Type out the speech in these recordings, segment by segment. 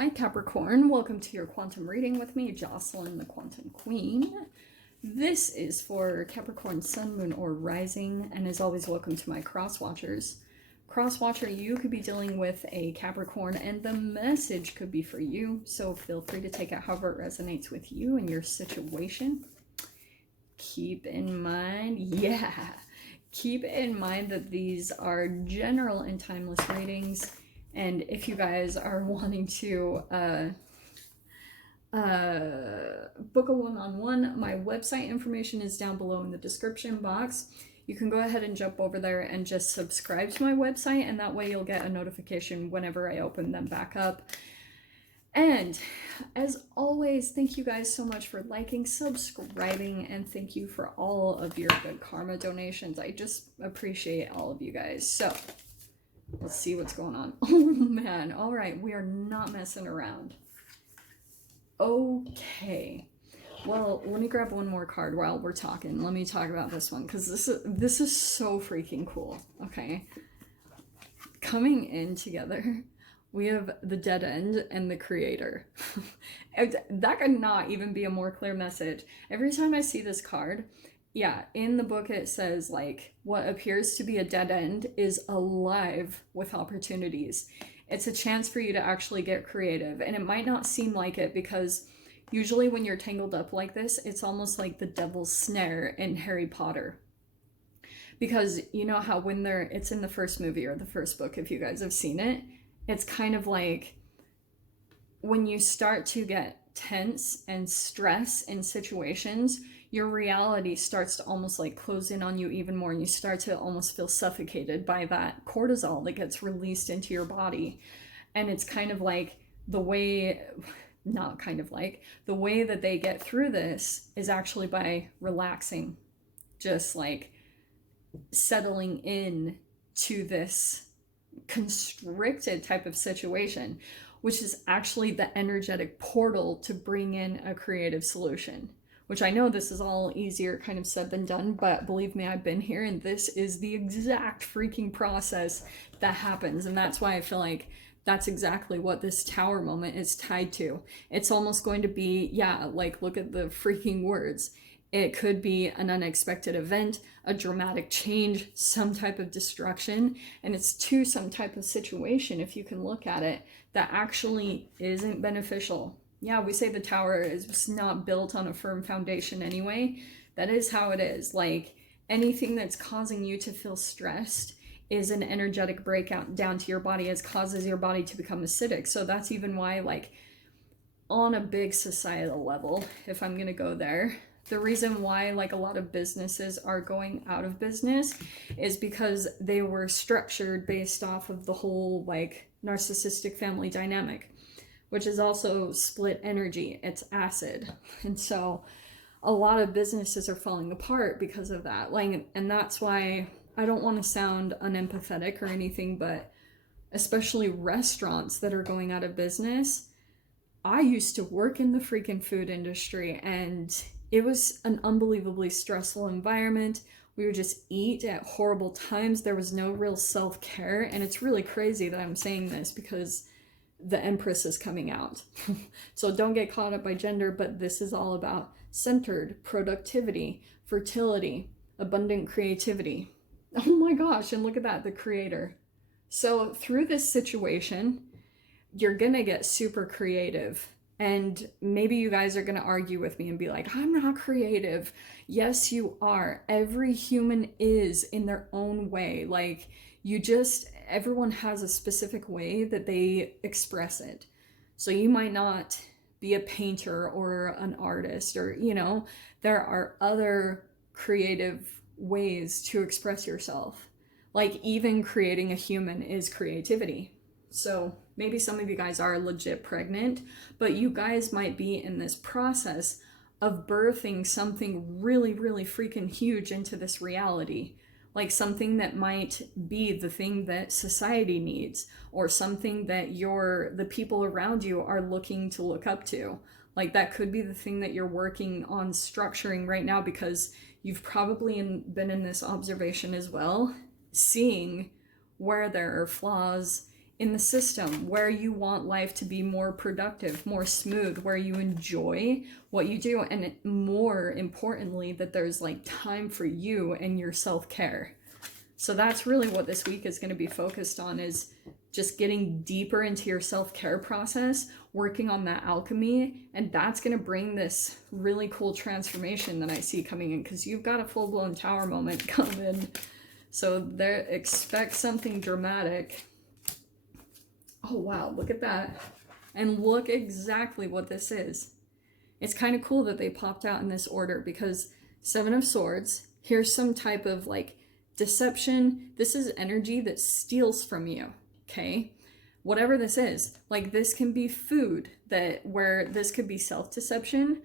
Hi Capricorn, welcome to your quantum reading with me, Jocelyn the Quantum Queen. This is for Capricorn Sun, Moon, or Rising, and as always, welcome to my cross watchers. Cross watcher, you could be dealing with a Capricorn, and the message could be for you, so feel free to take it however it resonates with you and your situation. Keep in mind, keep in mind that these are general and timeless readings. And if you guys are wanting to book a one-on-one, my website information is down below in the description box. You can go ahead and jump over there and just subscribe to my website, and that way you'll get a notification whenever I open them back up. And as always, thank you guys so much for liking, subscribing, and thank you for all of your good karma donations. I just appreciate all of you guys. So let's see what's going on. Oh man, all right, we are not messing around. Okay, well, let me grab one more card while we're talking. Let me talk about this one, because this is so freaking cool. Okay, coming in together, we have the dead end and the creator. That could not even be a more clear message. Every time I see this card, yeah, in the book it says, like, what appears to be a dead end is alive with opportunities. It's a chance for you to actually get creative. And it might not seem like it, because usually when you're tangled up like this, it's almost like the devil's snare in Harry Potter. Because you know how when it's in the first movie or the first book, if you guys have seen it, it's kind of like when you start to get tense and stress in situations, your reality starts to almost like close in on you even more, and you start to almost feel suffocated by that cortisol that gets released into your body. And it's kind of like the way, not kind of like, the way that they get through this is actually by relaxing, just like settling in to this constricted type of situation, which is actually the energetic portal to bring in a creative solution. Which I know this is all easier kind of said than done, but believe me, I've been here, and this is the exact freaking process that happens. And that's why I feel like that's exactly what this tower moment is tied to. It's almost going to be, yeah, like, look at the freaking words. It could be an unexpected event, a dramatic change, some type of destruction, and it's to some type of situation, if you can look at it, that actually isn't beneficial. Yeah, we say the tower is not built on a firm foundation anyway. That is how it is. Like, anything that's causing you to feel stressed is an energetic breakout down to your body, as causes your body to become acidic. So that's even why, like, on a big societal level, if I'm gonna go there, the reason why, like, a lot of businesses are going out of business is because they were structured based off of the whole, like, narcissistic family dynamic, which is also split energy. It's acid. And so a lot of businesses are falling apart because of that. Like, and that's why I don't want to sound unempathetic or anything, but especially restaurants that are going out of business. I used to work in the freaking food industry, and it was an unbelievably stressful environment. We would just eat at horrible times. There was no real self-care. And it's really crazy that I'm saying this, because the Empress is coming out. So don't get caught up by gender, but this is all about centered productivity, fertility, abundant creativity. Oh my gosh, and look at that, the creator. So through this situation, you're gonna get super creative. And maybe you guys are gonna argue with me and be like, I'm not creative. Yes, you are. Every human is in their own way. Like, everyone has a specific way that they express it. So you might not be a painter or an artist, or, you know, there are other creative ways to express yourself. Like, even creating a human is creativity. So maybe some of you guys are legit pregnant, but you guys might be in this process of birthing something really, really freaking huge into this reality. Like something that might be the thing that society needs, or something that the people around you are looking to look up to. Like, that could be the thing that you're working on structuring right now, because you've probably been in this observation as well, seeing where there are flaws in the system, where you want life to be more productive, more smooth, where you enjoy what you do, and more importantly, that there's like time for you and your self-care. So that's really what this week is going to be focused on, is just getting deeper into your self-care process, working on that alchemy, and that's going to bring this really cool transformation that I see coming in, because you've got a full-blown tower moment coming. So there, expect something dramatic. Oh wow, look at that. And look exactly what this is. It's kind of cool that they popped out in this order, because Seven of Swords, here's some type of like deception. This is energy that steals from you, okay? Whatever this is, like this can be food, that where this could be self-deception,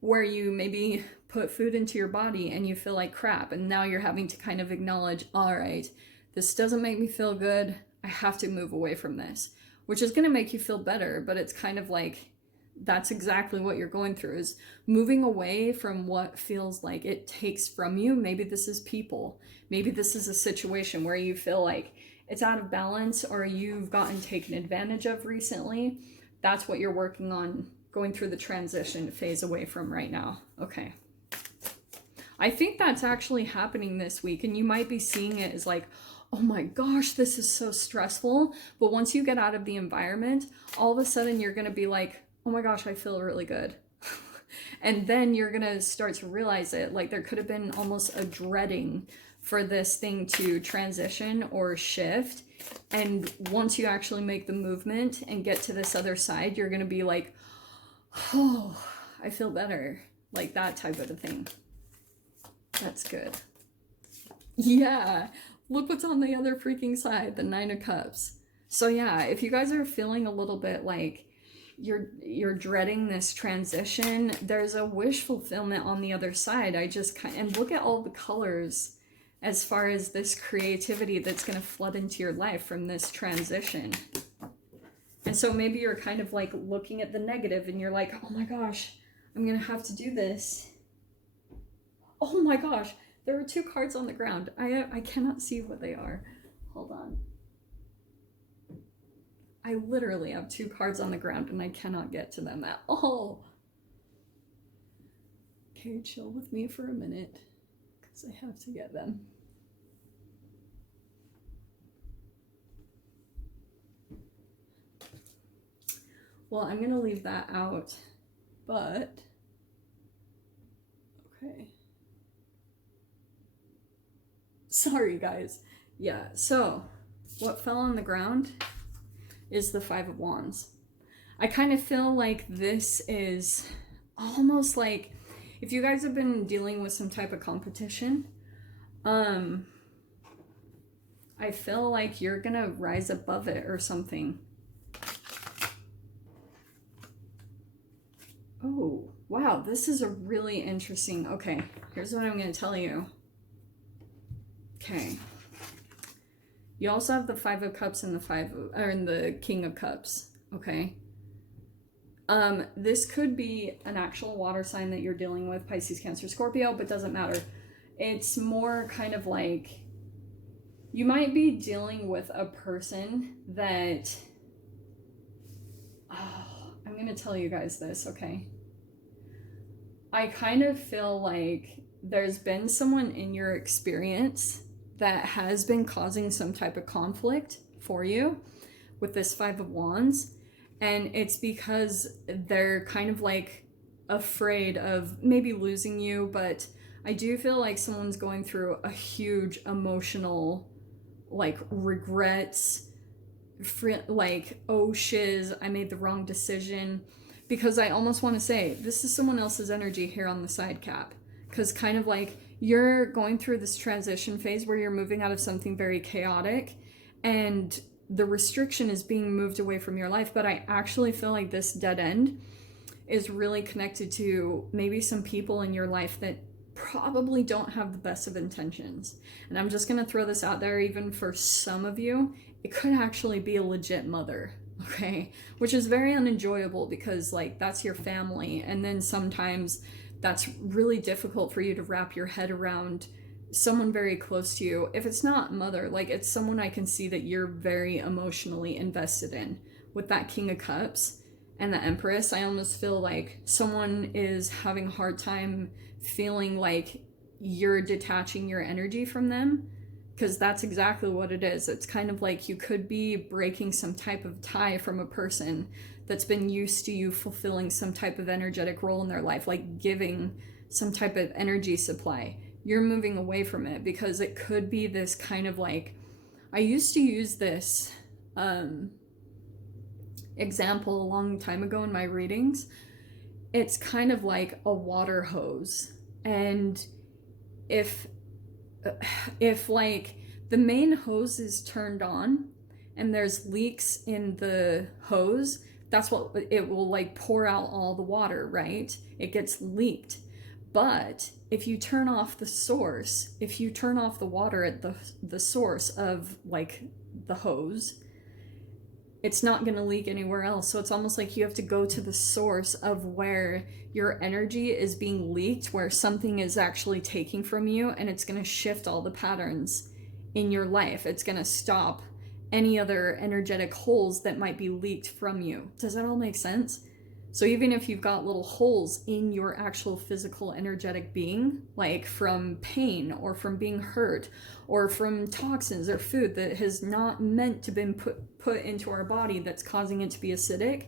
where you maybe put food into your body and you feel like crap, and now you're having to kind of acknowledge, all right, this doesn't make me feel good, I have to move away from this, which is going to make you feel better, but it's kind of like, that's exactly what you're going through, is moving away from what feels like it takes from you. Maybe this is people, maybe this is a situation where you feel like it's out of balance, or you've gotten taken advantage of recently. That's what you're working on, going through the transition phase away from right now. Okay. I think that's actually happening this week, and you might be seeing it as like, oh my gosh, this is so stressful. But once you get out of the environment, all of a sudden you're going to be like, oh my gosh, I feel really good. And then you're going to start to realize it. Like there could have been almost a dreading for this thing to transition or shift. And once you actually make the movement and get to this other side, you're going to be like, oh, I feel better. Like that type of a thing. That's good. Yeah. Look what's on the other freaking side, the Nine of Cups. So yeah, if you guys are feeling a little bit like you're dreading this transition, there's a wish fulfillment on the other side. And look at all the colors as far as this creativity that's going to flood into your life from this transition. And so maybe you're kind of like looking at the negative and you're like, oh my gosh, I'm going to have to do this. Oh my gosh, there were two cards on the ground. I cannot see what they are. Hold on. I literally have two cards on the ground and I cannot get to them at all. Okay, chill with me for a minute, because I have to get them. Well, I'm going to leave that out, but okay. Sorry, guys. Yeah, so what fell on the ground is the Five of Wands. I kind of feel like this is almost like, if you guys have been dealing with some type of competition, I feel like you're gonna rise above it or something. Oh, wow, this is a really interesting, okay, here's what I'm gonna tell you. Okay. You also have the Five of Cups and the King of Cups, okay? This could be an actual water sign that you're dealing with, Pisces, Cancer, Scorpio, but doesn't matter. It's more kind of like, you might be dealing with a person that, I'm going to tell you guys this, okay? I kind of feel like there's been someone in your experience that has been causing some type of conflict for you with this Five of Wands. And it's because they're kind of like afraid of maybe losing you, but I do feel like someone's going through a huge emotional, like, regrets, like, oh shiz, I made the wrong decision. Because I almost want to say, this is someone else's energy here on the side cap. Because kind of like, you're going through this transition phase where you're moving out of something very chaotic, and the restriction is being moved away from your life. But I actually feel like this dead end is really connected to maybe some people in your life that probably don't have the best of intentions. And I'm just going to throw this out there, even for some of you, it could actually be a legit mother, okay? Which is very unenjoyable, because like, that's your family. And then sometimes that's really difficult for you to wrap your head around, someone very close to you. If it's not mother, like it's someone I can see that you're very emotionally invested in. With that King of Cups and the Empress, I almost feel like someone is having a hard time feeling like you're detaching your energy from them, because that's exactly what it is. It's kind of like you could be breaking some type of tie from a person that's been used to you fulfilling some type of energetic role in their life, like giving some type of energy supply. You're moving away from it because it could be this kind of like, I used to use this example a long time ago in my readings. It's kind of like a water hose, and if like the main hose is turned on and there's leaks in the hose, that's what it will like pour out all the water, right? It gets leaked. But if you turn off the source, if you turn off the water at the source of like the hose, it's not going to leak anywhere else. So it's almost like you have to go to the source of where your energy is being leaked, where something is actually taking from you, and it's going to shift all the patterns in your life. It's going to stop any other energetic holes that might be leaked from you. Does that all make sense? So even if you've got little holes in your actual physical energetic being, like from pain or from being hurt or from toxins or food that has not meant to been put into our body that's causing it to be acidic,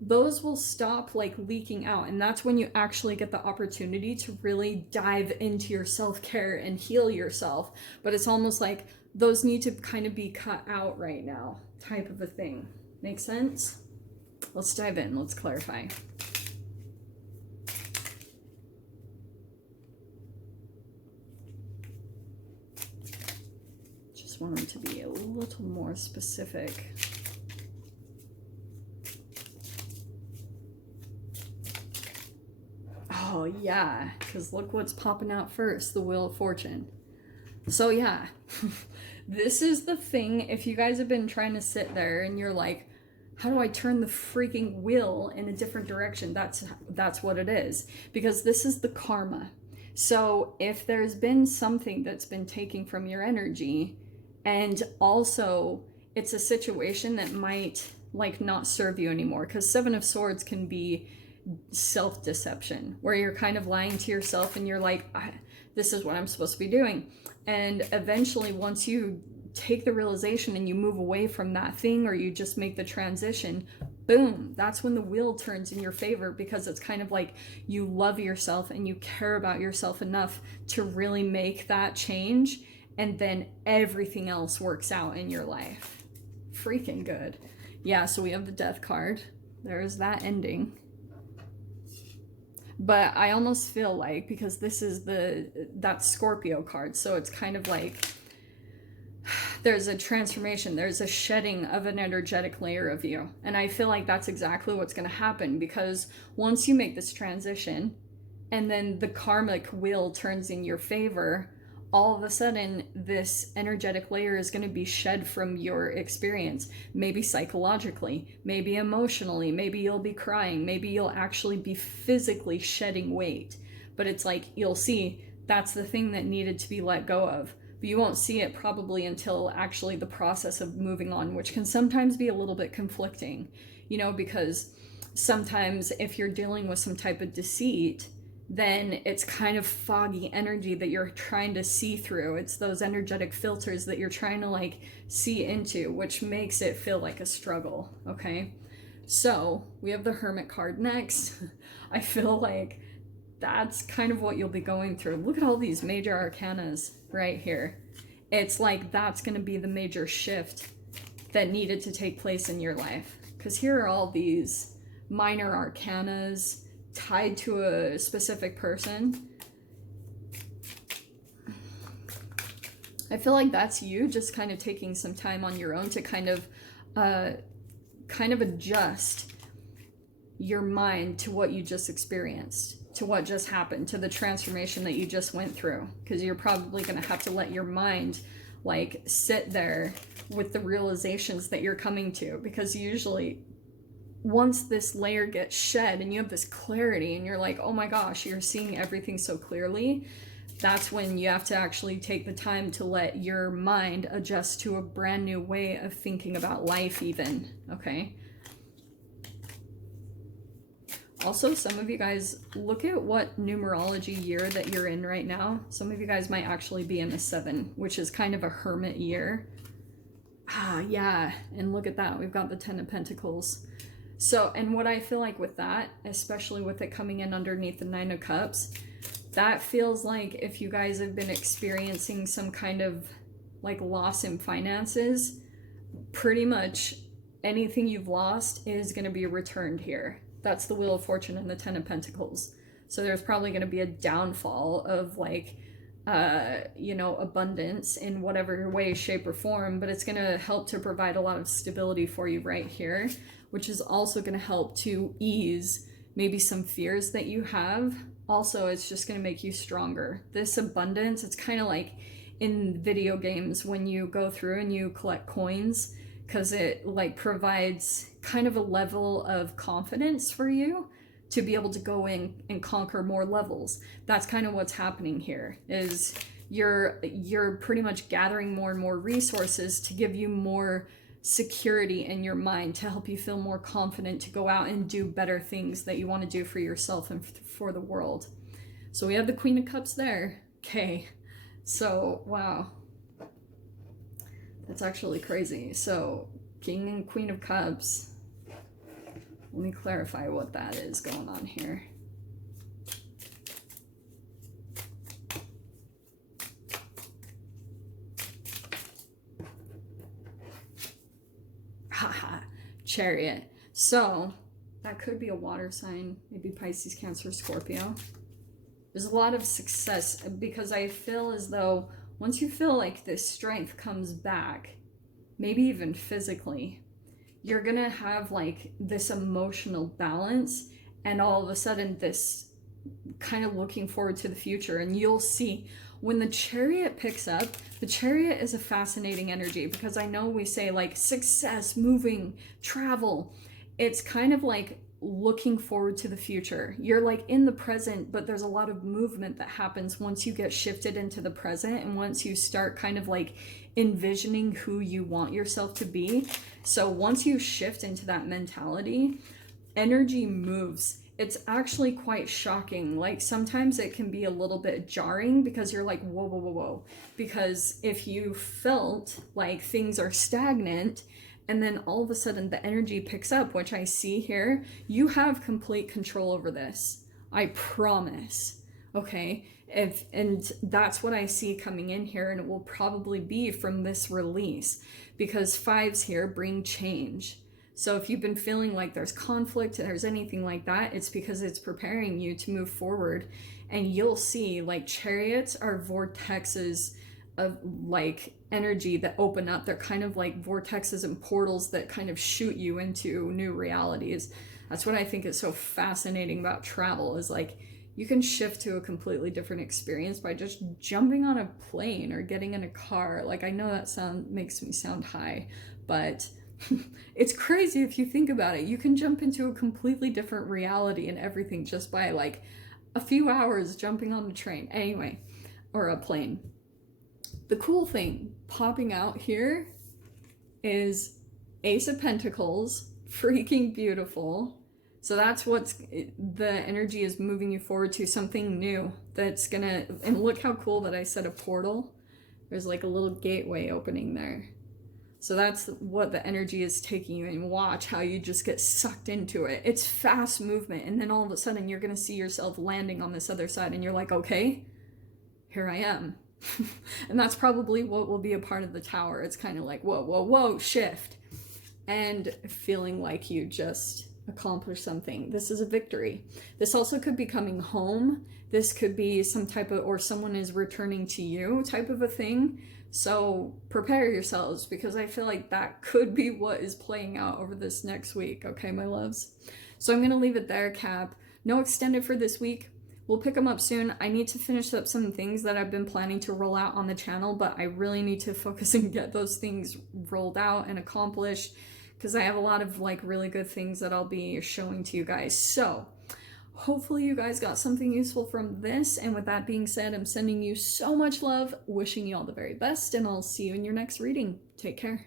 those will stop like leaking out. And that's when you actually get the opportunity to really dive into your self-care and heal yourself. But it's almost like those need to kind of be cut out right now, type of a thing. Make sense? Let's dive in. Let's clarify. Just want them to be a little more specific. Oh yeah, because look what's popping out first, the Wheel of Fortune. So yeah, this is the thing. If you guys have been trying to sit there and you're like, how do I turn the freaking wheel in a different direction? That's what it is. Because this is the karma. So if there's been something that's been taking from your energy, and also it's a situation that might like not serve you anymore, because Seven of Swords can be self-deception, where you're kind of lying to yourself and you're like, this is what I'm supposed to be doing. And eventually, once you take the realization and you move away from that thing, or you just make the transition, boom, that's when the wheel turns in your favor, because it's kind of like you love yourself and you care about yourself enough to really make that change, and then everything else works out in your life. Freaking good. Yeah, so we have the Death card. There's that ending. But I almost feel like, because this is that Scorpio card, so it's kind of like there's a transformation, there's a shedding of an energetic layer of you. And I feel like that's exactly what's going to happen, because once you make this transition and then the karmic wheel turns in your favor, all of a sudden this energetic layer is going to be shed from your experience. Maybe psychologically, maybe emotionally, maybe you'll be crying, maybe you'll actually be physically shedding weight. But it's like, you'll see that's the thing that needed to be let go of. But you won't see it probably until actually the process of moving on, which can sometimes be a little bit conflicting, you know, because sometimes if you're dealing with some type of deceit, then it's kind of foggy energy that you're trying to see through. It's those energetic filters that you're trying to like see into, which makes it feel like a struggle, okay? So we have the Hermit card next. I feel like that's kind of what you'll be going through. Look at all these major arcanas right here. It's like that's going to be the major shift that needed to take place in your life. Because here are all these minor arcanas tied to a specific person. I feel like that's you just kind of taking some time on your own to kind of adjust your mind to what you just experienced, to what just happened, to the transformation that you just went through. Because you're probably going to have to let your mind like sit there with the realizations that you're coming to, because usually once this layer gets shed and you have this clarity and you're like, oh my gosh, you're seeing everything so clearly, that's when you have to actually take the time to let your mind adjust to a brand new way of thinking about life even, okay? Also, some of you guys, look at what numerology year that you're in right now. Some of you guys might actually be in the 7, which is kind of a hermit year. Ah, yeah, and look at that. We've got the 10 of Pentacles. So, and what I feel like with that, especially with it coming in underneath the 9 of Cups, that feels like if you guys have been experiencing some kind of like loss in finances, pretty much anything you've lost is going to be returned here. That's the Wheel of Fortune and the 10 of Pentacles. So there's probably going to be a downfall of like, you know, abundance in whatever way, shape, or form, but it's going to help to provide a lot of stability for you right here, which is also going to help to ease maybe some fears that you have. Also, it's just going to make you stronger. This abundance, it's kind of like in video games when you go through and you collect coins, because it like provides kind of a level of confidence for you to be able to go in and conquer more levels. That's kind of what's happening here, is you're pretty much gathering more and more resources to give you more security in your mind, to help you feel more confident to go out and do better things that you want to do for yourself and for the world. So we have the Queen of Cups there. Okay, so wow, that's actually crazy. So King and Queen of Cups, let me clarify what that is going on here. Haha, Chariot. So that could be a water sign, maybe Pisces, Cancer, Scorpio. There's a lot of success, because I feel as though once you feel like this strength comes back, maybe even physically, you're gonna have like this emotional balance, and all of a sudden this kind of looking forward to the future. And you'll see when the Chariot picks up, the Chariot is a fascinating energy, because I know we say like success, moving, travel. It's kind of like looking forward to the future. You're like in the present, but there's a lot of movement that happens once you get shifted into the present, and once you start kind of like envisioning who you want yourself to be. So once you shift into that mentality, energy moves. It's actually quite shocking. Like sometimes it can be a little bit jarring, because you're like, whoa, whoa, whoa, whoa. Because if you felt like things are stagnant, and then all of a sudden the energy picks up, which I see here, you have complete control over this. I promise. Okay? And that's what I see coming in here, and it will probably be from this release, because 5s here bring change. So if you've been feeling like there's conflict, there's anything like that, it's because it's preparing you to move forward. And you'll see like chariots are vortexes of like energy that open up. They're kind of like vortexes and portals that kind of shoot you into new realities. That's what I think is so fascinating about travel, is like you can shift to a completely different experience by just jumping on a plane or getting in a car. Like I know that makes me sound high, but it's crazy if you think about it. You can jump into a completely different reality and everything just by like a few hours jumping on a train. Anyway, or a plane. The cool thing popping out here is Ace of Pentacles, freaking beautiful. So that's what's the energy is moving you forward to, something new that's gonna, and look how cool that I said a portal. There's like a little gateway opening there. So that's what the energy is taking you, and watch how you just get sucked into it. It's fast movement, and then all of a sudden you're gonna see yourself landing on this other side, and you're like, okay, here I am. And that's probably what will be a part of the tower. It's kind of like, whoa, whoa, whoa, shift. And feeling like you just accomplished something. This is a victory. This also could be coming home. This could be some type of, or someone is returning to you type of a thing. So prepare yourselves, because I feel like that could be what is playing out over this next week. Okay, my loves. So I'm going to leave it there, Cap. No extended for this week. We'll pick them up soon. I need to finish up some things that I've been planning to roll out on the channel, but I really need to focus and get those things rolled out and accomplished, because I have a lot of like really good things that I'll be showing to you guys. So Hopefully you guys got something useful from this, and with that being said, I'm sending you so much love, wishing you all the very best, and I'll see you in your next reading. Take care.